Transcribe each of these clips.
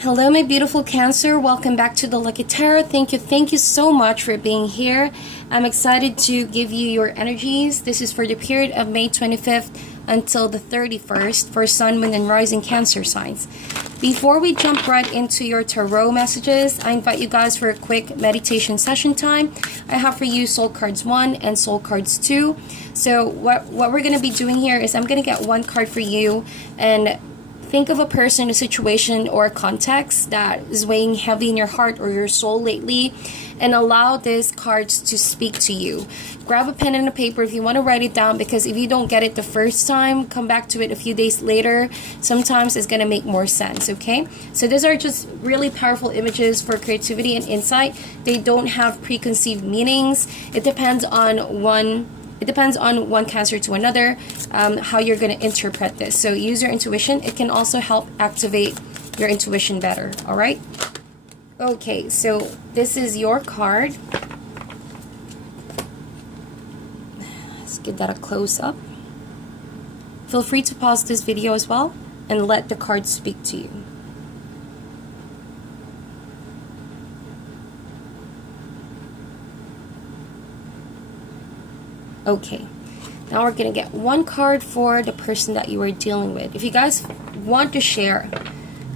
Hello, my beautiful Cancer. Welcome back to the Lucky Tarot. Thank you so much for being here. I'm excited to give you your energies. This is for the period of May 25th until the 31st for Sun, Moon, and Rising Cancer signs. Before we jump right into your tarot messages, I invite you guys for a quick meditation session time. I have for you Soul Cards 1 and Soul Cards 2. So what we're going to be doing here is I'm going to get one card for you and think of a person, a situation, or a context that is weighing heavy in your heart or your soul lately, and allow these cards to speak to you. Grab a pen and a paper if you want to write it down, because if you don't get it the first time, come back to it a few days later. Sometimes it's going to make more sense, okay? So these are just really powerful images for creativity and insight. They don't have preconceived meanings. It depends on one Cancer to another, how you're going to interpret this. So use your intuition. It can also help activate your intuition better. All right. Okay, so this is your card. Let's give that a close up. Feel free to pause this video as well and let the card speak to you. Okay, now we're going to get one card for the person that you are dealing with. If you guys want to share,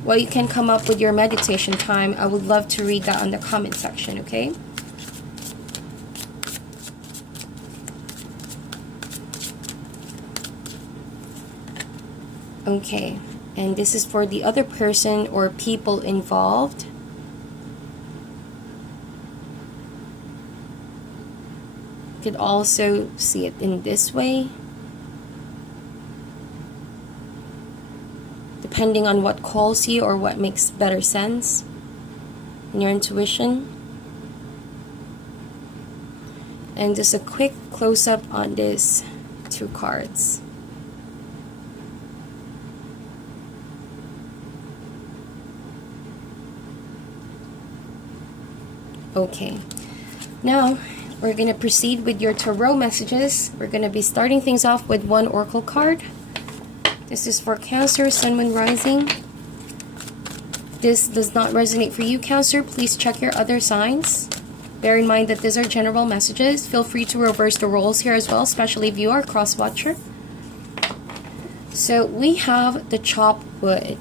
well, you can come up with your meditation time. I would love to read that on the comment section, okay? Okay, and this is for the other person or people involved. Could also see it in this way, depending on what calls you or what makes better sense in your intuition. And just a quick close-up on these two cards. Okay, now we're going to proceed with your tarot messages. We're going to be starting things off with one oracle card. This is for Cancer, Sun, Moon, Rising. This does not resonate for you, Cancer. Please check your other signs. Bear in mind that these are general messages. Feel free to reverse the roles here as well, especially if you are a cross-watcher. So we have the chopped wood.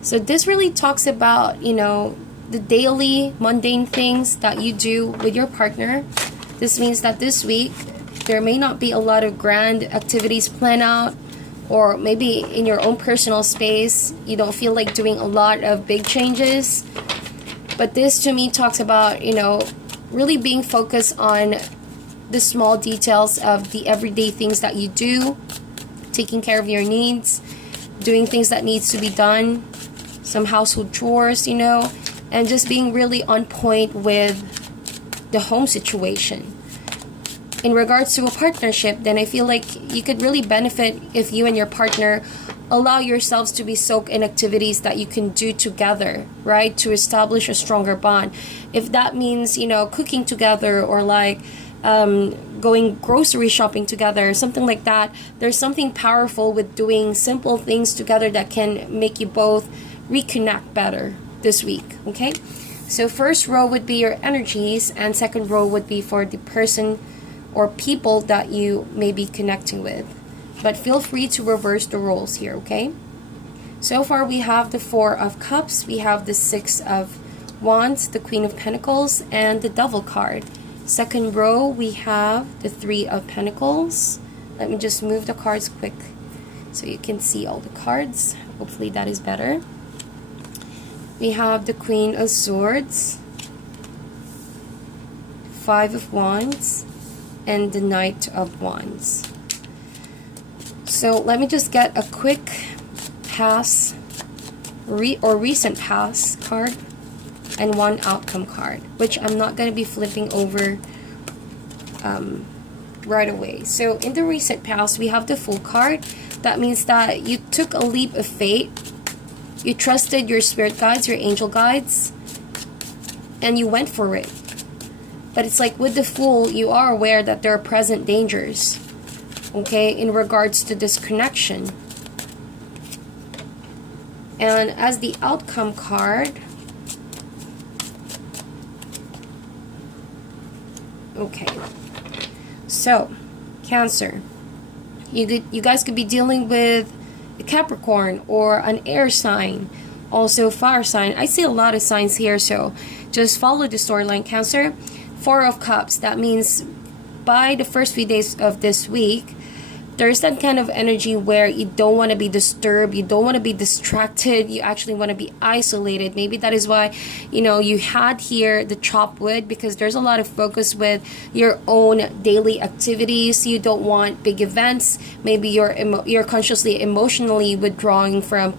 So this really talks about, you know, the daily mundane things that you do with your partner. This means that this week, there may not be a lot of grand activities planned out, or maybe in your own personal space, you don't feel like doing a lot of big changes. But this to me talks about, you know, really being focused on the small details of the everyday things that you do, taking care of your needs, doing things that needs to be done, some household chores, you know, and just being really on point with the home situation. In regards to a partnership, then I feel like you could really benefit if you and your partner allow yourselves to be soaked in activities that you can do together, right? To establish a stronger bond. If that means, you know, cooking together, or like going grocery shopping together, something like that. There's something powerful with doing simple things together that can make you both reconnect better this week, okay? So first row would be your energies, and second row would be for the person or people that you may be connecting with. But feel free to reverse the roles here, okay? So far we have the Four of Cups, we have the Six of Wands, the Queen of Pentacles, and the Devil card. Second row we have the Three of Pentacles. Let me just move the cards quick so you can see all the cards. Hopefully that is better. We have the Queen of Swords, Five of Wands, and the Knight of Wands. So let me just get a quick pass or recent pass card and one outcome card, which I'm not going to be flipping over right away. So in the recent past, we have the Fool card. That means that you took a leap of faith. You trusted your spirit guides, your angel guides, and you went for it. But it's like with the Fool, you are aware that there are present dangers, okay, in regards to this connection. And as the outcome card, okay, so Cancer, you guys could be dealing with a Capricorn or an air sign, also fire sign. I see a lot of signs here, so just follow the storyline, Cancer. Four of Cups, that means by the first few days of this week, there's that kind of energy where you don't want to be disturbed, you don't want to be distracted, you actually want to be isolated. Maybe that is why, you had here the chop wood, because there's a lot of focus with your own daily activities. You don't want big events. Maybe you're consciously emotionally withdrawing from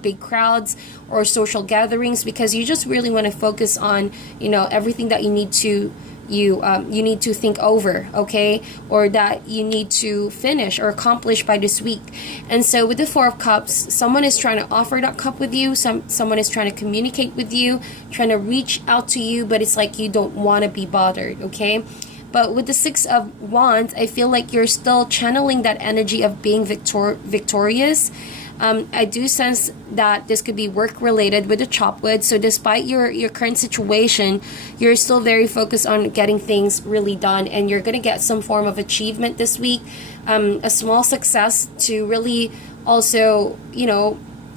big crowds or social gatherings, because you just really want to focus on everything that you need to need to think over, okay, or that you need to finish or accomplish by this week. And so with the Four of Cups, someone is trying to offer that cup with you, someone is trying to communicate with you, trying to reach out to you, but it's like you don't want to be bothered, okay? But with the Six of Wands, I feel like you're still channeling that energy of being victorious. I do sense that this could be work related with the chop wood. So despite your current situation, you're still very focused on getting things really done, and you're going to get some form of achievement this week, a small success to really also,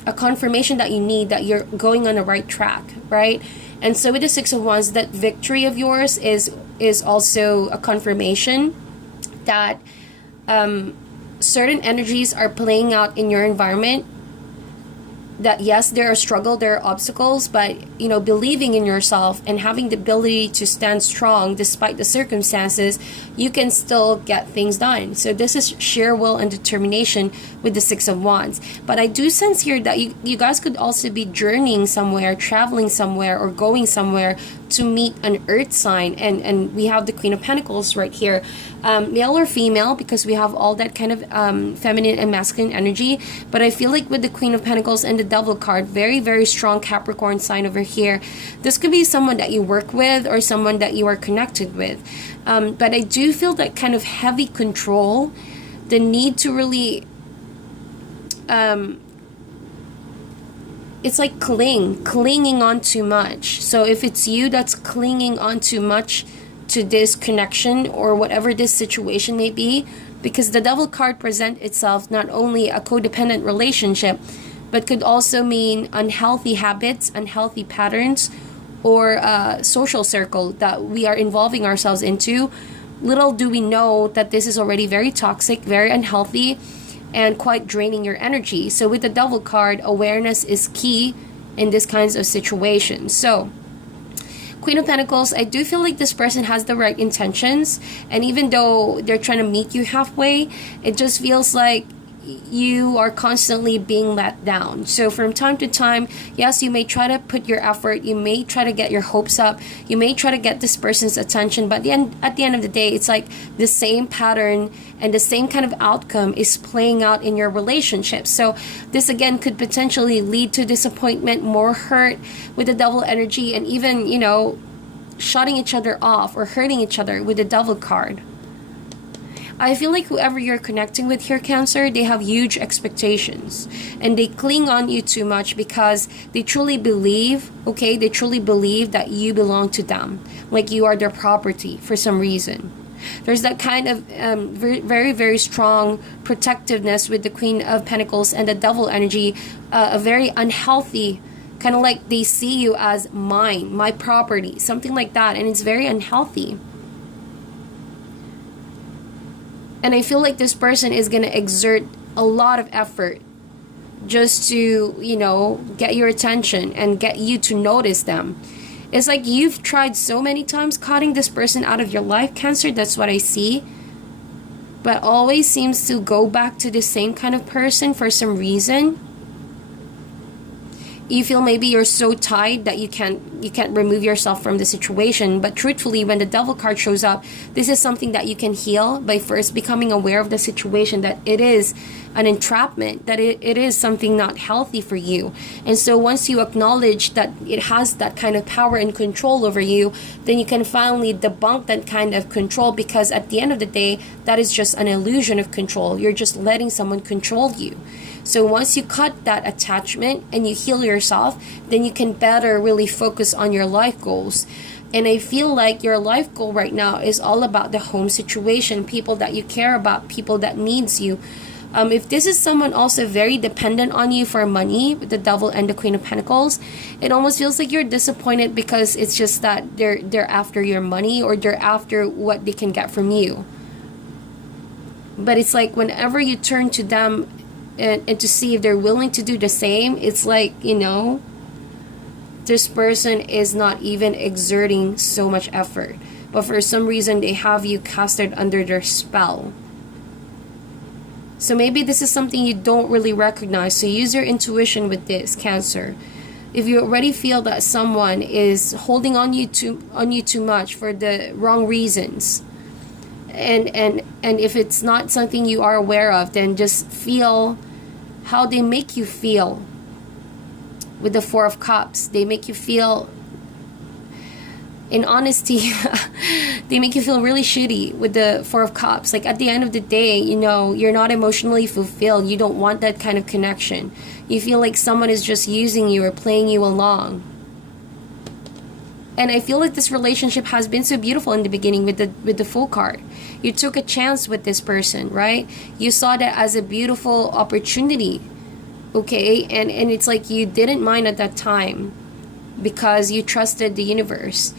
a confirmation that you need that you're going on the right track, right? And so with the Six of Wands, that victory of yours is also a confirmation that certain energies are playing out in your environment, that yes, there are struggles, there are obstacles, but believing in yourself and having the ability to stand strong despite the circumstances, you can still get things done. So this is sheer will and determination with the Six of Wands. But I do sense here that you guys could also be journeying somewhere, traveling somewhere, or going somewhere to meet an earth sign. And we have the Queen of Pentacles right here, male or female, because we have all that kind of feminine and masculine energy. But I feel like with the Queen of Pentacles and the Devil card, very, very strong Capricorn sign over here. This could be someone that you work with or someone that you are connected with. But I do feel that kind of heavy control, the need to really it's like clinging on too much. So if it's you that's clinging on too much to this connection or whatever this situation may be, because the Devil card presents itself not only a codependent relationship, but could also mean unhealthy habits, unhealthy patterns, or a social circle that we are involving ourselves into. Little do we know that this is already very toxic, very unhealthy, and quite draining your energy. So with the Devil card, awareness is key in this kinds of situations. So Queen of Pentacles, I do feel like this person has the right intentions, and even though they're trying to meet you halfway, it just feels like you are constantly being let down. So from time to time, yes, you may try to put your effort, you may try to get your hopes up, you may try to get this person's attention, but at the end of the day, it's like the same pattern and the same kind of outcome is playing out in your relationship. So this again could potentially lead to disappointment, more hurt with the Devil energy, and even shutting each other off or hurting each other with the Devil card. I feel like whoever you're connecting with here, Cancer, they have huge expectations, and they cling on you too much because they truly believe, that you belong to them, like you are their property for some reason. There's that kind of very, very, very strong protectiveness with the Queen of Pentacles and the Devil energy, a very unhealthy, kind of like they see you as mine, my property, something like that, and it's very unhealthy. And I feel like this person is going to exert a lot of effort just to, get your attention and get you to notice them. It's like you've tried so many times cutting this person out of your life, Cancer. That's what I see. But always seems to go back to the same kind of person for some reason. You feel maybe you're so tied that you can't remove yourself from the situation. But truthfully, when the Devil card shows up, this is something that you can heal by first becoming aware of the situation, that it is an entrapment, that it is something not healthy for you. And so once you acknowledge that it has that kind of power and control over you, then you can finally debunk that kind of control, because at the end of the day, that is just an illusion of control. You're just letting someone control you. So once you cut that attachment and you heal yourself, then you can better really focus on your life goals. And I feel like your life goal right now is all about the home situation, people that you care about, people that needs you. If this is someone also very dependent on you for money, with the Devil and the Queen of Pentacles, it almost feels like you're disappointed because it's just that they're after your money, or they're after what they can get from you. But it's like whenever you turn to them and to see if they're willing to do the same, it's like, you know, this person is not even exerting so much effort, but for some reason they have you casted under their spell. So maybe this is something you don't really recognize. So use your intuition with this, Cancer. If you already feel that someone is holding on you too much for the wrong reasons, and if it's not something you are aware of, then just feel how they make you feel. With the Four of Cups, they make you feel, in honesty, they make you feel really shitty with the Four of Cups. Like at the end of the day, you know, you're not emotionally fulfilled. You don't want that kind of connection. You feel like someone is just using you or playing you along. And I feel like this relationship has been so beautiful in the beginning with the Fool card. You took a chance with this person, right? You saw that as a beautiful opportunity. Okay, and it's like you didn't mind at that time because you trusted the universe.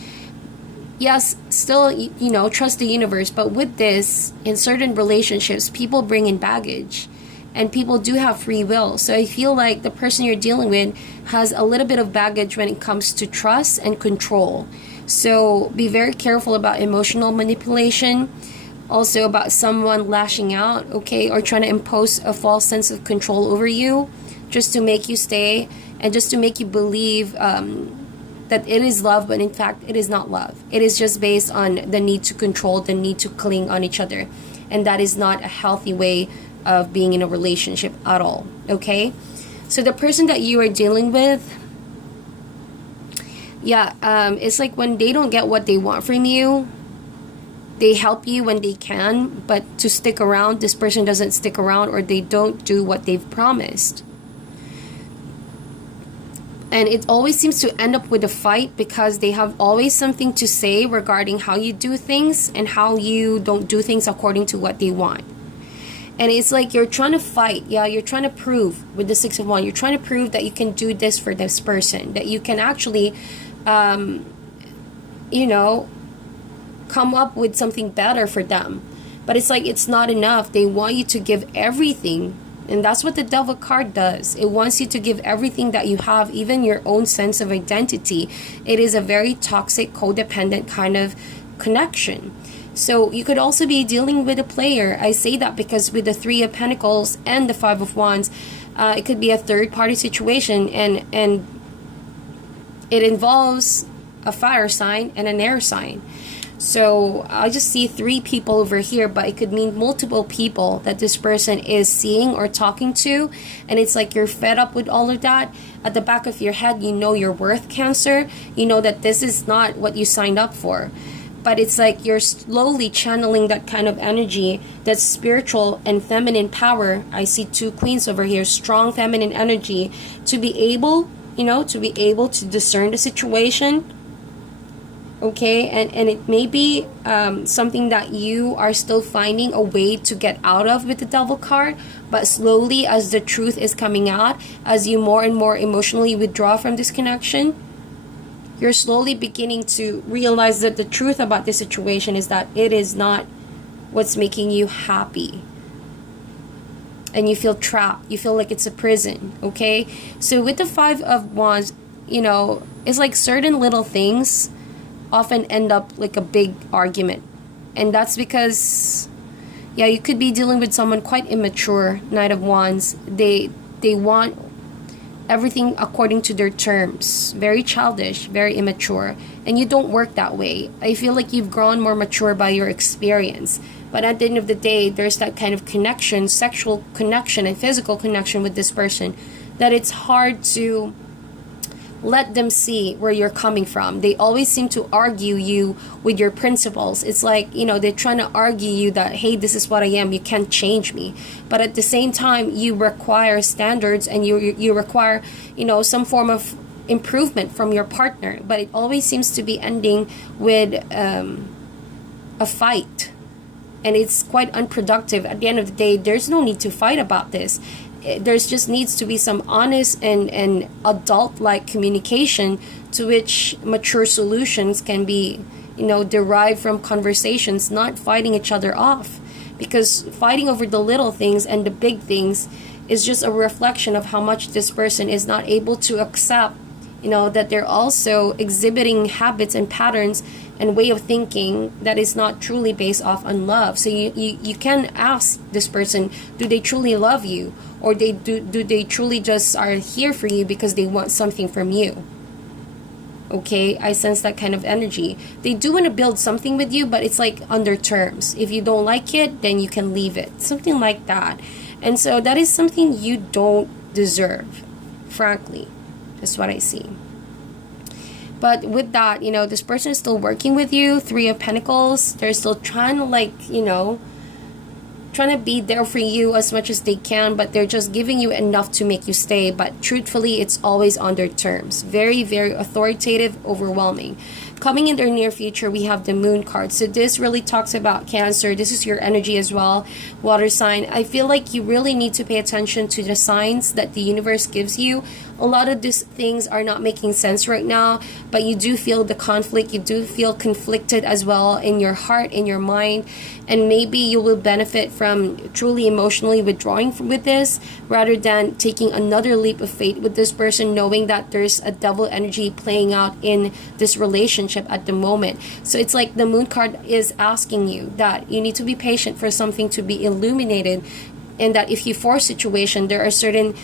Yes, still, you know, trust the universe, but with this, in certain relationships, people bring in baggage, and people do have free will. So I feel like the person you're dealing with has a little bit of baggage when it comes to trust and control. So be very careful about emotional manipulation. Also about someone lashing out, okay, or trying to impose a false sense of control over you just to make you stay and just to make you believe that it is love, but in fact it is not love. It is just based on the need to control, the need to cling on each other, and that is not a healthy way of being in a relationship at all. Okay, so the person that you are dealing with, it's like when they don't get what they want from you, they help you when they can, but to stick around, this person doesn't stick around, or they don't do what they've promised. And it always seems to end up with a fight because they have always something to say regarding how you do things and how you don't do things according to what they want. And it's like you're trying to fight. Yeah, you're trying to prove with the Six of Wands. You're trying to prove that you can do this for this person. That you can actually, you know, come up with something better for them. But it's like it's not enough. They want you to give everything. And that's what the Devil card does. It wants you to give everything that you have, even your own sense of identity. It is a very toxic, codependent kind of connection. So you could also be dealing with a player. I say that because with the Three of Pentacles and the Five of Wands, it could be a third-party situation, and it involves a fire sign and an air sign. So I just see three people over here, but it could mean multiple people that this person is seeing or talking to. And it's like you're fed up with all of that. At the back of your head, you know your worth, Cancer. You know that this is not what you signed up for. But it's like you're slowly channeling that kind of energy, that spiritual and feminine power. I see two queens over here, strong feminine energy, to be able, you know, to be able to discern the situation. Okay, and it may be something that you are still finding a way to get out of with the Devil card, but slowly as the truth is coming out, as you more and more emotionally withdraw from this connection, you're slowly beginning to realize that the truth about this situation is that it is not what's making you happy. And you feel trapped. You feel like it's a prison, okay? So with the Five of Wands, you know, it's like certain little things often end up like a big argument. And that's because, yeah, you could be dealing with someone quite immature, Knight of Wands. They want everything according to their terms. Very childish, very immature. And you don't work that way. I feel like you've grown more mature by your experience. But at the end of the day, there's that kind of connection, sexual connection and physical connection with this person, that it's hard to let them see where you're coming from. They always seem to argue you with your principles. It's like, they're trying to argue you that, hey, this is what I am, you can't change me. But at the same time, you require standards, and you require, some form of improvement from your partner. But it always seems to be ending with a fight. And it's quite unproductive. At the end of the day, there's no need to fight about this. There's just needs to be some honest and adult-like communication, to which mature solutions can be, derived from conversations, not fighting each other off. Because fighting over the little things and the big things is just a reflection of how much this person is not able to accept, that they're also exhibiting habits and patterns and way of thinking that is not truly based off on love. So you can ask this person, do they truly love you? Or do they truly just are here for you because they want something from you? Okay, I sense that kind of energy. They do want to build something with you, but it's like under terms. If you don't like it, then you can leave it. Something like that. And so that is something you don't deserve, frankly. That's what I see. But with that, this person is still working with you. 3 of Pentacles. They're still trying to trying to be there for you as much as they can, but they're just giving you enough to make you stay. But truthfully, it's always on their terms. Very, very authoritative, overwhelming. Coming in their near future, we have the Moon card. So this really talks about Cancer. This is your energy as well, water sign. I feel like you really need to pay attention to the signs that the universe gives you. A lot of these things are not making sense right now, but you do feel the conflict. You do feel conflicted as well in your heart, in your mind, and maybe you will benefit from truly emotionally withdrawing with this, rather than taking another leap of faith with this person, knowing that there's a devil energy playing out in this relationship at the moment. So it's like the Moon card is asking you that you need to be patient for something to be illuminated, and that if you force situation, there are certain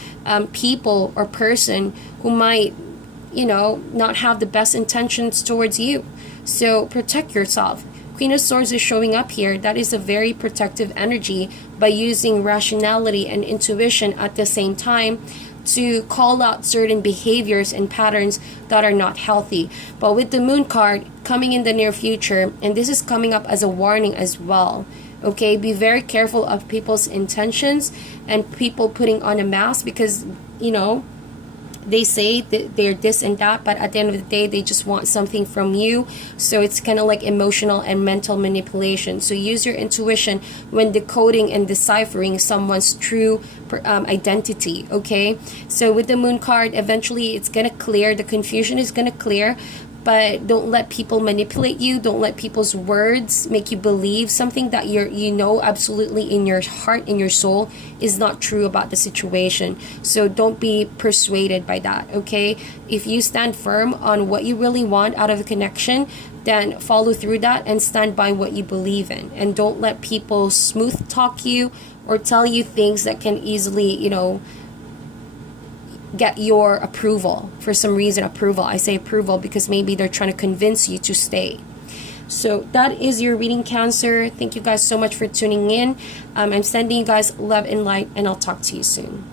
people or person who might, not have the best intentions towards you. So protect yourself. Queen of Swords is showing up here. That is a very protective energy, by using rationality and intuition at the same time to call out certain behaviors and patterns that are not healthy. But with the Moon card coming in the near future, and this is coming up as a warning as well. Okay, be very careful of people's intentions and people putting on a mask, because, they say that they're this and that, but at the end of the day, they just want something from you. So it's kind of like emotional and mental manipulation. So use your intuition when decoding and deciphering someone's true identity. Okay, so with the Moon card, eventually it's gonna clear. The confusion is gonna clear. But don't let people manipulate you. Don't let people's words make you believe something that absolutely in your heart, in your soul, is not true about the situation. So don't be persuaded by that, okay? If you stand firm on what you really want out of a connection, then follow through that and stand by what you believe in. And don't let people smooth talk you or tell you things that can easily, get your approval. For some reason, approval. I say approval because maybe they're trying to convince you to stay. So that is your reading, Cancer. Thank you guys so much for tuning in. I'm sending you guys love and light, and I'll talk to you soon.